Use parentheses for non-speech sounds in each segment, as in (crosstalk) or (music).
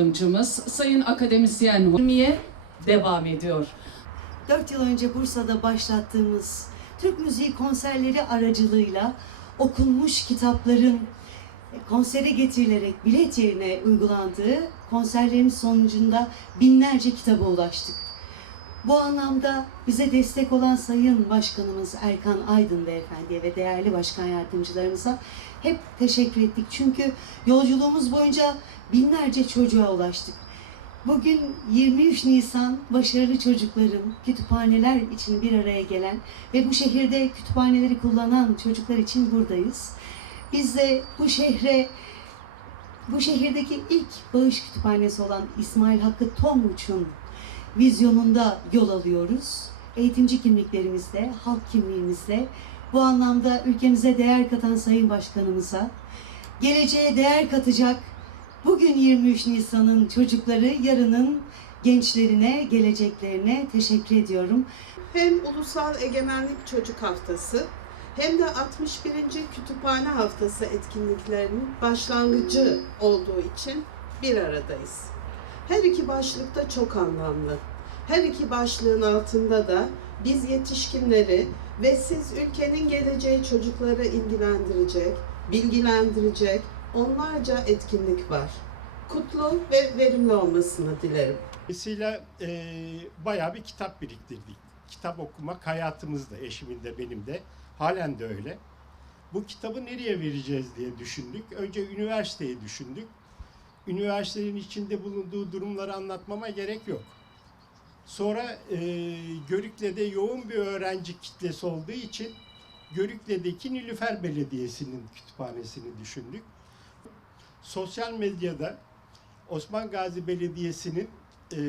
Yardımcımız Sayın Akademisyen Hürmiye devam ediyor. 4 yıl önce Bursa'da başlattığımız Türk müziği konserleri aracılığıyla okunmuş kitapların konsere getirilerek bilet yerine uygulandığı konserlerin sonucunda binlerce kitaba ulaştık. Bu anlamda bize destek olan Sayın Başkanımız Erkan Aydın Beyefendi'ye ve değerli başkan yardımcılarımıza hep teşekkür ettik. Çünkü yolculuğumuz boyunca binlerce çocuğa ulaştık. Bugün 23 Nisan başarılı çocukların kütüphaneler için bir araya gelen ve bu şehirde kütüphaneleri kullanan çocuklar için buradayız. Biz de bu şehre bu şehirdeki ilk bağış kütüphanesi olan İsmail Hakkı Tonguç'un vizyonunda yol alıyoruz. Eğitimci kimliklerimizle, halk kimliğimizle bu anlamda ülkemize değer katan Sayın Başkanımıza, geleceğe değer katacak bugün 23 Nisan'ın çocukları, yarının gençlerine, geleceklerine teşekkür ediyorum. Hem Ulusal Egemenlik Çocuk Haftası hem de 61. Kütüphane Haftası etkinliklerinin başlangıcı olduğu için bir aradayız. Her iki başlık da çok anlamlı. Her iki başlığın altında da biz yetişkinleri ve siz ülkenin geleceği çocukları ilgilendirecek, bilgilendirecek onlarca etkinlik var. Kutlu ve verimli olmasını dilerim. Dolayısıyla e, bayağı bir kitap biriktirdik. Kitap okumak hayatımızda, eşimin de benim de. Halen de öyle. Bu kitabı nereye vereceğiz diye düşündük. Önce üniversiteyi düşündük. Üniversitenin içinde bulunduğu durumları anlatmama gerek yok. Sonra e, Görükle'de yoğun bir öğrenci kitlesi olduğu için Görükle'deki Nilüfer Belediyesi'nin kütüphanesini düşündük. Sosyal medyada Osman Gazi Belediyesi'nin e,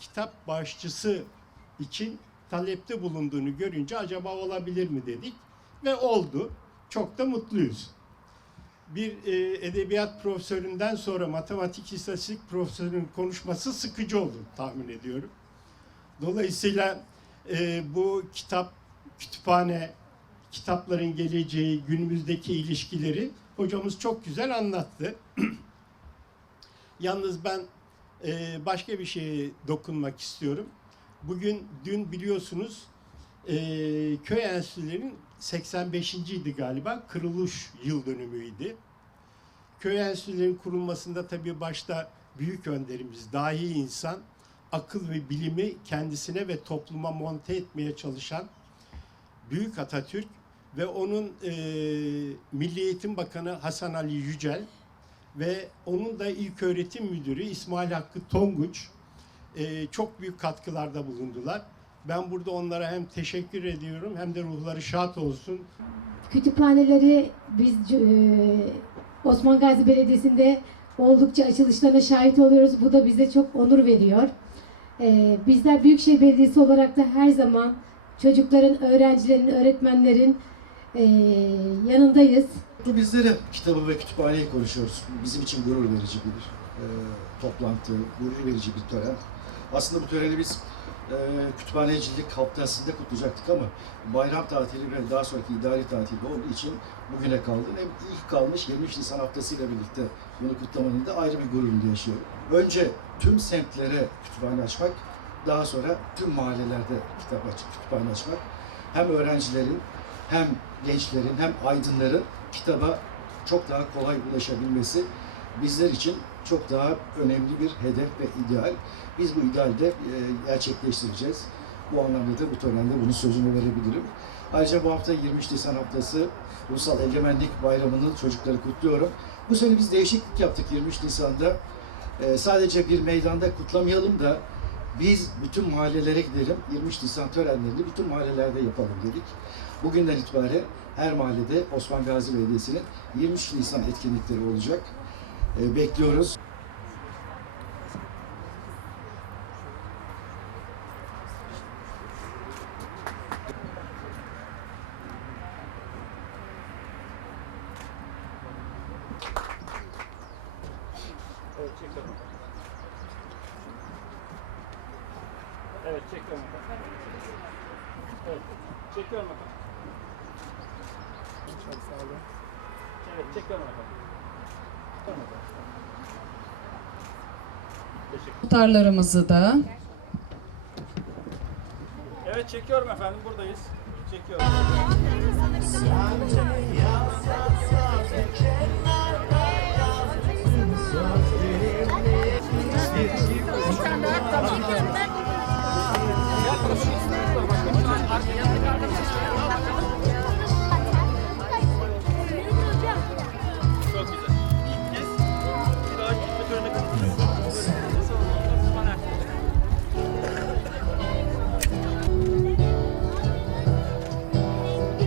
kitap bağışçısı için talepte bulunduğunu görünce acaba olabilir mi dedik ve oldu. Çok da mutluyuz. Bir e, edebiyat profesöründen sonra matematik istatistik profesörünün konuşması sıkıcı olur tahmin ediyorum. Dolayısıyla e, bu kitap, kütüphane, kitapların geleceği, günümüzdeki ilişkileri hocamız çok güzel anlattı. (clears throat) Yalnız ben e, başka bir şeye dokunmak istiyorum. Bugün, dün biliyorsunuz e, köy enstitülerinin 85. idi galiba, kırılış yıl dönümüydü. Köy enstitülerinin kurulmasında tabii başta büyük önderimiz, dahi insan, akıl ve bilimi kendisine ve topluma monte etmeye çalışan Büyük Atatürk ve onun e, Milli Eğitim Bakanı Hasan Ali Yücel ve onun da ilk öğretim müdürü İsmail Hakkı Tonguç e, çok büyük katkılarda bulundular. Ben burada onlara hem teşekkür ediyorum hem de ruhları şad olsun. Kütüphaneleri biz e, Osman Gazi Belediyesi'nde oldukça açılışlarına şahit oluyoruz. Bu da bize çok onur veriyor. E, bizler Büyükşehir Belediyesi olarak da her zaman çocukların, öğrencilerin, öğretmenlerin e, yanındayız. Bu bizlere kitabı ve kütüphaneyi konuşuyoruz. Bizim için gurur verici bir e, toplantı, gurur verici bir tören. Aslında bu töreni biz e, kütüphanecilik haftasında kutlayacaktık ama bayram tatili ve daha sonraki idari tatilde olduğu için bugüne kaldı. Ve ilk kalmış 23 Nisan haftasıyla birlikte bunu kutlamanın da ayrı bir gururunu yaşıyorum. Önce tüm semtlere kütüphane açmak, daha sonra tüm mahallelerde kitap aç, kütüphane açmak. Hem öğrencilerin, hem gençlerin, hem aydınların kitaba çok daha kolay ulaşabilmesi bizler için çok daha önemli bir hedef ve ideal. Biz bu idealde e, gerçekleştireceğiz. Bu anlamda da bu törende bunun sözünü verebilirim. Ayrıca bu hafta 23 Nisan haftası Ulusal Egemenlik Bayramı'nın çocukları kutluyorum. Bu sene biz değişiklik yaptık 23 Nisan'da. E, sadece bir meydanda kutlamayalım da biz bütün mahallelere gidelim. 23 Nisan törenlerini bütün mahallelerde yapalım dedik. Bugünden itibaren her mahallede Osman Gazi Belediyesi'nin 23 Nisan etkinlikleri olacak. E, bekliyoruz. Evet, çekiyorum bakalım. Evet, çekiyorum bakalım. Çok sağ olun. Evet, çekiyorum bakalım. Muhtarlarımızı da. Evet çekiyorum efendim buradayız. Çekiyorum.